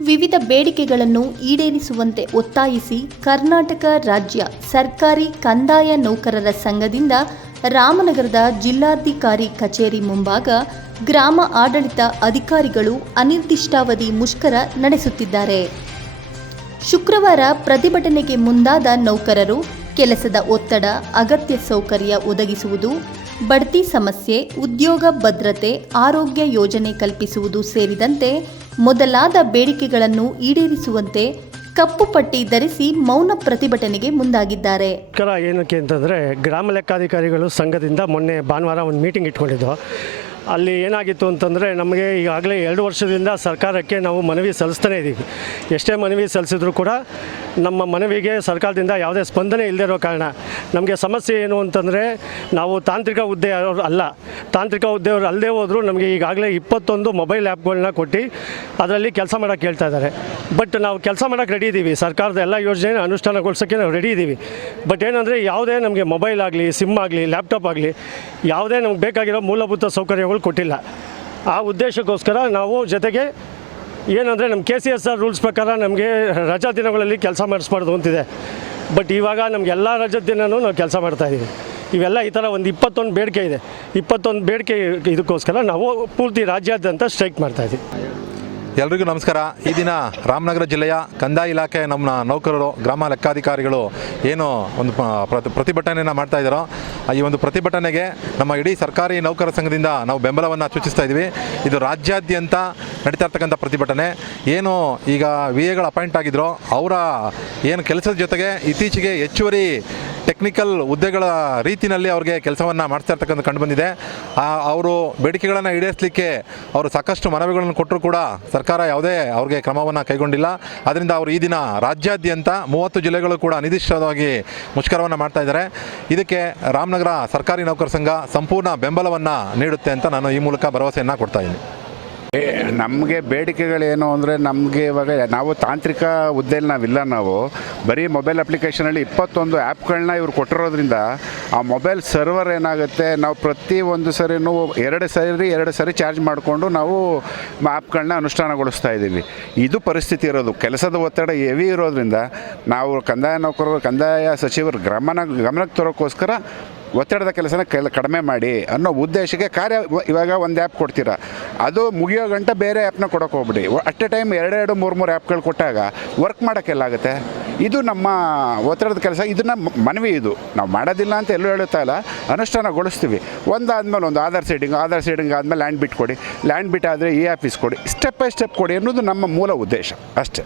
ವಿವಿಧ ಬೇಡಿಕೆಗಳನ್ನು ಈಡೇರಿಸುವಂತೆ ಒತ್ತಾಯಿಸಿ ಕರ್ನಾಟಕ ರಾಜ್ಯ ಸರ್ಕಾರಿ ಕಂದಾಯ ನೌಕರರ ಸಂಘದಿಂದ ರಾಮನಗರದ ಜಿಲ್ಲಾಧಿಕಾರಿ ಕಚೇರಿ ಮುಂಭಾಗ ಗ್ರಾಮ ಆಡಳಿತ ಅಧಿಕಾರಿಗಳು ಅನಿರ್ದಿಷ್ಟಾವಧಿ ಮುಷ್ಕರ ನಡೆಸುತ್ತಿದ್ದಾರೆ. ಶುಕ್ರವಾರ ಪ್ರತಿಭಟನೆಗೆ ಮುಂದಾದ ನೌಕರರು ಕೆಲಸದ ಒತ್ತಡ, ಅಗತ್ಯ ಸೌಕರ್ಯ ಒದಗಿಸುವುದು ಬಡ್ತಿ ಸಮಸ್ಯೆ, ಉದ್ಯೋಗ ಭದ್ರತೆ, ಆರೋಗ್ಯ ಯೋಜನೆ ಕಲ್ಪಿಸುವುದು ಸೇರಿದಂತೆ ಮೊದಲಾದ ಬೇಡಿಕೆಗಳನ್ನು ಈಡೇರಿಸುವಂತೆ ಕಪ್ಪು ಪಟ್ಟಿ ಧರಿಸಿ ಮೌನ ಪ್ರತಿಭಟನೆಗೆ ಮುಂದಾಗಿದ್ದಾರೆ. ಏನಕ್ಕೆ ಅಂತಂದರೆ ಗ್ರಾಮ ಲೆಕ್ಕಾಧಿಕಾರಿಗಳು ಸಂಘದಿಂದ ಮೊನ್ನೆ ಭಾನುವಾರ ಒಂದು ಮೀಟಿಂಗ್ ಇಟ್ಕೊಂಡಿದ್ದು. ಅಲ್ಲಿ ಏನಾಗಿತ್ತು ಅಂತಂದರೆ ನಮಗೆ ಈಗಾಗಲೇ ಎರಡು ವರ್ಷದಿಂದ ಸರ್ಕಾರಕ್ಕೆ ನಾವು ಮನವಿ ಸಲ್ಲಿಸ್ತಾನೇ ಇದ್ದೀವಿ. ಎಷ್ಟೇ ಮನವಿ ಸಲ್ಲಿಸಿದ್ರು ಕೂಡ ನಮ್ಮ ಮನವಿಗೆ ಸರ್ಕಾರದಿಂದ ಯಾವುದೇ ಸ್ಪಂದನೆ ಇಲ್ಲದೆ ಇರೋ ಕಾರಣ. ನಮಗೆ ಸಮಸ್ಯೆ ಏನು ಅಂತಂದರೆ ನಾವು ತಾಂತ್ರಿಕ ಹುದ್ದೆ ಅಲ್ಲ. ತಾಂತ್ರಿಕ ಹುದ್ದೆಯವರು ಅಲ್ಲದೆ ಹೋದರೂ ನಮಗೆ ಈಗಾಗಲೇ ಇಪ್ಪತ್ತೊಂದು ಮೊಬೈಲ್ ಆ್ಯಪ್ಗಳನ್ನ ಕೊಟ್ಟು ಅದರಲ್ಲಿ ಕೆಲಸ ಮಾಡೋಕ್ಕೆ ಹೇಳ್ತಾ ಇದ್ದಾರೆ. ಬಟ್ ನಾವು ಕೆಲಸ ಮಾಡೋಕ್ಕೆ ರೆಡಿ ಇದ್ದೀವಿ. ಸರ್ಕಾರದ ಎಲ್ಲ ಯೋಜನೆ ಅನುಷ್ಠಾನಗೊಳಿಸೋಕ್ಕೆ ನಾವು ರೆಡಿ ಇದ್ದೀವಿ. ಬಟ್ ಏನಂದರೆ ಯಾವುದೇ ನಮಗೆ ಮೊಬೈಲ್ ಆಗಲಿ, ಸಿಮ್ ಆಗಲಿ, ಲ್ಯಾಪ್ಟಾಪ್ ಆಗಲಿ ಯಾವುದೇ ನಮ್ಗೆ ಬೇಕಾಗಿರೋ ಮೂಲಭೂತ ಸೌಕರ್ಯಗಳು ಕೊಟ್ಟಿಲ್ಲ. ಆ ಉದ್ದೇಶಕ್ಕೋಸ್ಕರ ನಾವು ಜೊತೆಗೆ ಏನಂದರೆ ನಮ್ಮ K C S R rules ಪ್ರಕಾರ ನಮಗೆ ರಜಾ ದಿನಗಳಲ್ಲಿ ಕೆಲಸ ಮಾಡಿಸ್ಬಾರ್ದು ಅಂತಿದೆ. ಬಟ್ ಇವಾಗ ನಮ್ಗೆ ಎಲ್ಲ ರಜಾ ದಿನವೂ ನಾವು ಕೆಲಸ ಮಾಡ್ತಾಯಿದ್ದೀವಿ ಇವೆಲ್ಲ ಈ ಥರ ಒಂದು ಇಪ್ಪತ್ತೊಂದು ಬೇಡಿಕೆ ಇದೆ. ಇಪ್ಪತ್ತೊಂದು ಬೇಡಿಕೆ ಇದಕ್ಕೋಸ್ಕರ ನಾವು ಪೂರ್ತಿ ರಾಜ್ಯಾದ್ಯಂತ ಸ್ಟ್ರೈಕ್ ಮಾಡ್ತಾಯಿದ್ದೀವಿ ಎಲ್ರಿಗೂ ನಮಸ್ಕಾರ. ಈ ದಿನ ರಾಮನಗರ ಜಿಲ್ಲೆಯ ಕಂದಾಯ ಇಲಾಖೆ ನಮ್ಮ ನೌಕರರು, ಗ್ರಾಮ ಲೆಕ್ಕಾಧಿಕಾರಿಗಳು ಏನು ಒಂದು ಪ್ರತಿಭಟನೆಯನ್ನು ಮಾಡ್ತಾ ಇದ್ದಾರೋ ಆ ಈ ಒಂದು ಪ್ರತಿಭಟನೆಗೆ ನಮ್ಮ ಇಡೀ ಸರ್ಕಾರಿ ನೌಕರ ಸಂಘದಿಂದ ನಾವು ಬೆಂಬಲವನ್ನು ಸೂಚಿಸ್ತಾ ಇದ್ದೀವಿ. ಇದು ರಾಜ್ಯಾದ್ಯಂತ ನಡೀತಾ ಇರ್ತಕ್ಕಂಥ ಪ್ರತಿಭಟನೆ. ಏನು ಈಗ ವಿ ಎಗಳು ಅಪಾಯಿಂಟ್ ಆಗಿದ್ರೋ, ಅವರ ಏನು ಕೆಲಸದ ಜೊತೆಗೆ ಇತ್ತೀಚೆಗೆ ಹೆಚ್ಚುವರಿ ಟೆಕ್ನಿಕಲ್ ಹುದ್ದೆಗಳ ರೀತಿಯಲ್ಲಿ ಅವ್ರಿಗೆ ಕೆಲಸವನ್ನು ಮಾಡ್ತಾ ಇರ್ತಕ್ಕಂಥ ಕಂಡು ಬಂದಿದೆ. ಅವರು ಬೇಡಿಕೆಗಳನ್ನು ಈಡೇರಿಸಲಿಕ್ಕೆ ಅವರು ಸಾಕಷ್ಟು ಮನವಿಗಳನ್ನು ಕೊಟ್ಟರು ಕೂಡ ಸರ್ಕಾರ ಯಾವುದೇ ಅವ್ರಿಗೆ ಕ್ರಮವನ್ನು ಕೈಗೊಂಡಿಲ್ಲ. ಅದರಿಂದ ಅವರು ಈ ದಿನ ರಾಜ್ಯಾದ್ಯಂತ ಮೂವತ್ತು ಜಿಲ್ಲೆಗಳು ಕೂಡ ಅನಿರ್ದಿಷ್ಟವಾಗಿ ಮುಷ್ಕರವನ್ನು ಮಾಡ್ತಾ ಇದ್ದಾರೆ. ಇದಕ್ಕೆ ರಾಮನಗರ ಸರ್ಕಾರಿ ನೌಕರ ಸಂಘ ಸಂಪೂರ್ಣ ಬೆಂಬಲವನ್ನು ನೀಡುತ್ತೆ ಅಂತ ನಾನು ಈ ಮೂಲಕ ಭರವಸೆಯನ್ನು ಕೊಡ್ತಾ ಇದ್ದೀನಿ. ನಮಗೆ ಬೇಡಿಕೆಗಳೇನು ಅಂದರೆ ನಮಗೆ ಇವಾಗ ನಾವು ತಾಂತ್ರಿಕ ಹುದ್ದೆಯಲ್ಲಿ ನಾವಿಲ್ಲ ನಾವು. ಬರೀ ಮೊಬೈಲ್ ಅಪ್ಲಿಕೇಶನಲ್ಲಿ ಇಪ್ಪತ್ತೊಂದು ಆ್ಯಪ್ಗಳನ್ನ ಇವರು ಕೊಟ್ಟಿರೋದ್ರಿಂದ ಆ ಮೊಬೈಲ್ ಸರ್ವರ್ ಏನಾಗುತ್ತೆ? ನಾವು ಪ್ರತಿ ಒಂದು ಸರಿನೂ ಎರಡು ಸರಿ ಎರಡು ಸರಿ ಚಾರ್ಜ್ ಮಾಡಿಕೊಂಡು ನಾವು ಆ್ಯಪ್ಗಳನ್ನ ಅನುಷ್ಠಾನಗೊಳಿಸ್ತಾ ಇದ್ದೀವಿ. ಇದು ಪರಿಸ್ಥಿತಿ ಇರೋದು. ಕೆಲಸದ ಒತ್ತಡ ಹೆವಿ ಇರೋದ್ರಿಂದ ನಾವು ಕಂದಾಯ ನೌಕರರು, ಕಂದಾಯ ಸಚಿವರು ಗಮನ, ಗಮನಕ್ಕೆ ತರೋಕ್ಕೋಸ್ಕರ ಒತ್ತಡದ ಕೆಲಸನ ಕೆಲ, ಕಡಿಮೆ ಮಾಡಿ ಅನ್ನೋ ಉದ್ದೇಶಕ್ಕೆ ಕಾರ್ಯ ಇವಾಗ ಒಂದು ಆ್ಯಪ್ ಕೊಡ್ತೀರಾ? ಅದು ಮುಗಿಯೋ ಗಂಟೆ ಬೇರೆ ಆ್ಯಪ್ನ ಕೊಡೋಕೆ ಹೋಗ್ಬಿಡಿ. ಅಟ್ ಎ ಟೈಮ್ ಎರಡೆರಡು ಮೂರು ಮೂರು ಆ್ಯಪ್ಗಳು ಕೊಟ್ಟಾಗ ವರ್ಕ್ ಮಾಡೋಕ್ಕೆಲ್ಲಾಗುತ್ತೆ? ಇದು ನಮ್ಮ ಒತ್ತಡದ ಕೆಲಸ, ಇದನ್ನು ಮನವಿ ಇದು. ನಾವು ಮಾಡೋದಿಲ್ಲ ಅಂತ ಎಲ್ಲೂ ಹೇಳುತ್ತಾ ಇಲ್ಲ. ಅನುಷ್ಠಾನಗೊಳಿಸ್ತೀವಿ. ಒಂದಾದ್ಮೇಲೆ ಒಂದು ಆಧಾರ್ ಸೀಡಿಂಗ್ ಆಧಾರ್ ಸೀಡಿಂಗ್ ಆದಮೇಲೆ ಲ್ಯಾಂಡ್ ಬಿಟ್ ಕೊಡಿ. ಲ್ಯಾಂಡ್ ಬಿಟ್ ಆದರೆ ಈ ಆಫೀಸ್ ಕೊಡಿ. ಸ್ಟೆಪ್ ಬೈ ಸ್ಟೆಪ್ ಕೊಡಿ ಅನ್ನೋದು ನಮ್ಮ ಮೂಲ ಉದ್ದೇಶ. ಅಷ್ಟೇ.